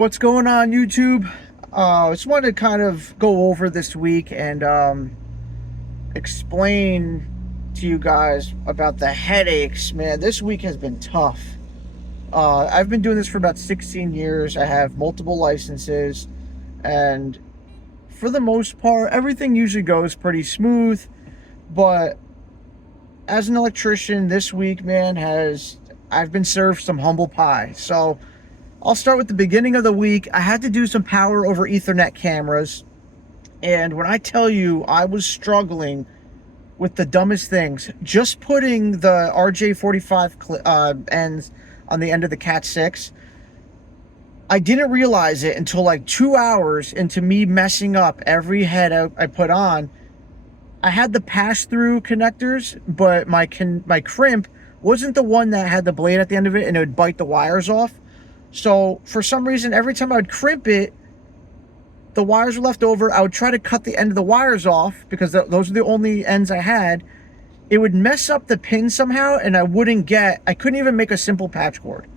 What's going on, YouTube? I just wanted to kind of go over this week and explain to you guys about the headaches. Man, this week has been tough. I've been doing this for about 16 years. I have multiple licenses, and for the most part, everything usually goes pretty smooth. But as an electrician, this week, man, I've been served some humble pie. So I'll start with the beginning of the week. I had to do some power over Ethernet cameras. And when I tell you I was struggling with the dumbest things, just putting the RJ45 ends on the end of the Cat 6, I didn't realize it until like 2 hours into me messing up every head I put on. I had the pass-through connectors, but my crimp wasn't the one that had the blade at the end of it, and it would bite the wires off. So for some reason, every time I would crimp it, the wires were left over. I would try to cut the end of the wires off because those are the only ends I had. It would mess up the pin somehow, and I couldn't even make a simple patch cord.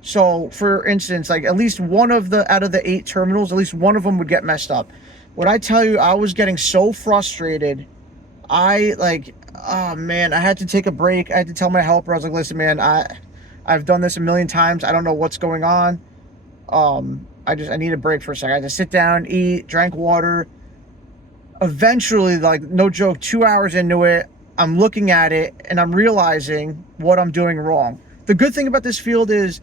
So for instance, like at least one of the, out of the 8 terminals, at least one of them would get messed up. When I tell you, I was getting so frustrated. Oh man, I had to take a break. I had to tell my helper, I was like, listen, man, I've done this a million times. I don't know what's going on. I need a break for a second. I had to sit down, eat, drank water. Eventually, like no joke, 2 hours into it, I'm looking at it and I'm realizing what I'm doing wrong. The good thing about this field is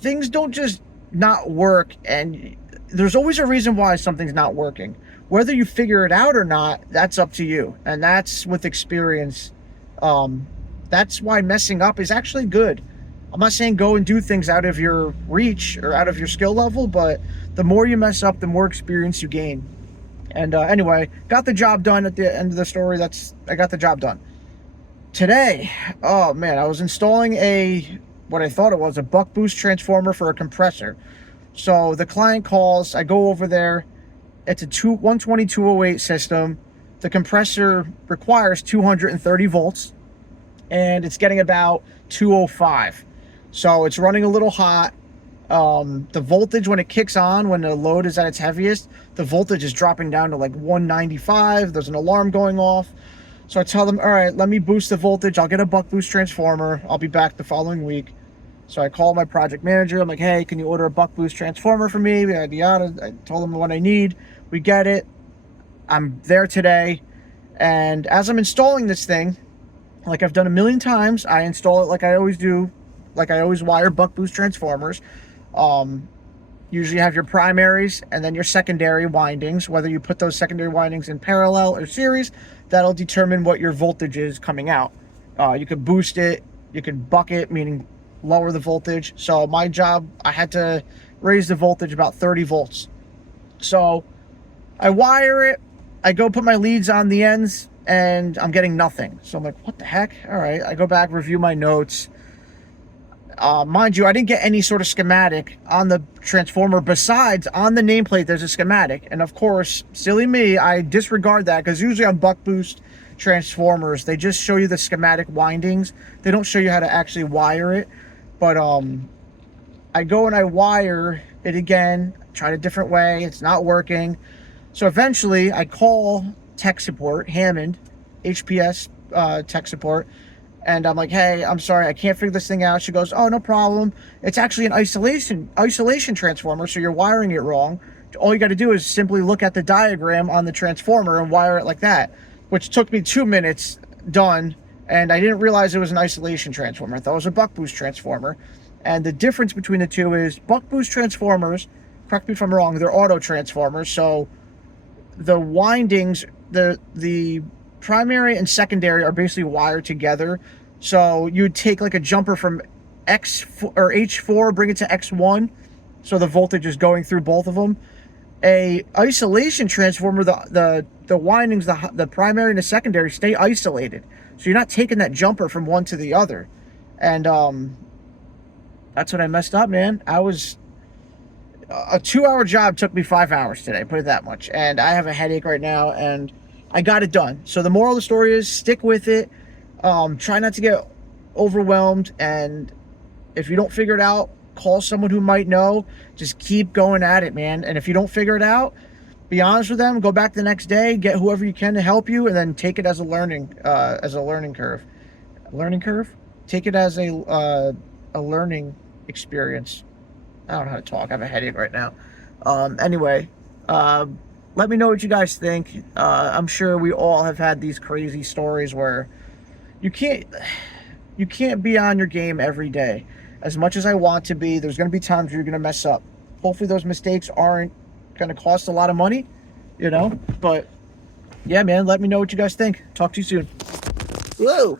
things don't just not work, and there's always a reason why something's not working. Whether you figure it out or not, that's up to you. And that's with experience. That's why messing up is actually good. I'm not saying go and do things out of your reach or out of your skill level, but the more you mess up, the more experience you gain. And anyway, got the job done at the end of the story. I got the job done. Today, oh man, I was installing what I thought it was a buck boost transformer for a compressor. So the client calls, I go over there. It's a 12208 system. The compressor requires 230 volts, and it's getting about 205. So it's running a little hot. The voltage, when it kicks on, when the load is at its heaviest, the voltage is dropping down to like 195. There's an alarm going off. So I tell them, all right, let me boost the voltage. I'll get a buck boost transformer. I'll be back the following week. So I call my project manager. I'm like, hey, can you order a buck boost transformer for me? Yada, yada. I told them what I need. We get it. I'm there today. And as I'm installing this thing, like I've done a million times, I install it like I always do. Like I always wire buck boost transformers. Usually you have your primaries and then your secondary windings. Whether you put those secondary windings in parallel or series, that'll determine what your voltage is coming out. You could boost it. You could buck it, meaning lower the voltage. So my job, I had to raise the voltage about 30 volts. So I wire it. I go put my leads on the ends, and I'm getting nothing. So I'm like, what the heck? All right. I go back, review my notes. Mind you, I didn't get any sort of schematic on the transformer. Besides, on the nameplate, there's a schematic. And of course, silly me, I disregard that because usually on buck boost transformers, they just show you the schematic windings. They don't show you how to actually wire it. But I go and I wire it again, tried a different way. It's not working. So eventually I call tech support, Hammond, HPS tech support. And I'm like, hey, I'm sorry, I can't figure this thing out. She goes, oh, no problem. It's actually an isolation transformer, so you're wiring it wrong. All you got to do is simply look at the diagram on the transformer and wire it like that, which took me 2 minutes, done. And I didn't realize it was an isolation transformer. I thought it was a buck boost transformer. And the difference between the two is buck boost transformers, correct me if I'm wrong, they're auto transformers. So the windings, the primary and secondary are basically wired together. So you would take like a jumper from X or H4, bring it to X1, so the voltage is going through both of them. A isolation transformer, the windings, the primary and the secondary stay isolated, so you're not taking that jumper from one to the other. And that's what I messed up, man. A 2-hour job took me 5 hours today, put it that much. And I have a headache right now, and I got it done. So the moral of the story is stick with it. Try not to get overwhelmed, and if you don't figure it out, call someone who might know. Just keep going at it, man. And if you don't figure it out, be honest with them, go back the next day, get whoever you can to help you, and then take it as a learning curve. Learning curve? Take it as a learning experience. I don't know how to talk. I have a headache right now. Anyway, let me know what you guys think. I'm sure we all have had these crazy stories where you can't you can't be on your game every day. As much as I want to be, there's going to be times where you're going to mess up. Hopefully those mistakes aren't going to cost a lot of money, But yeah, man, let me know what you guys think. Talk to you soon. Whoa.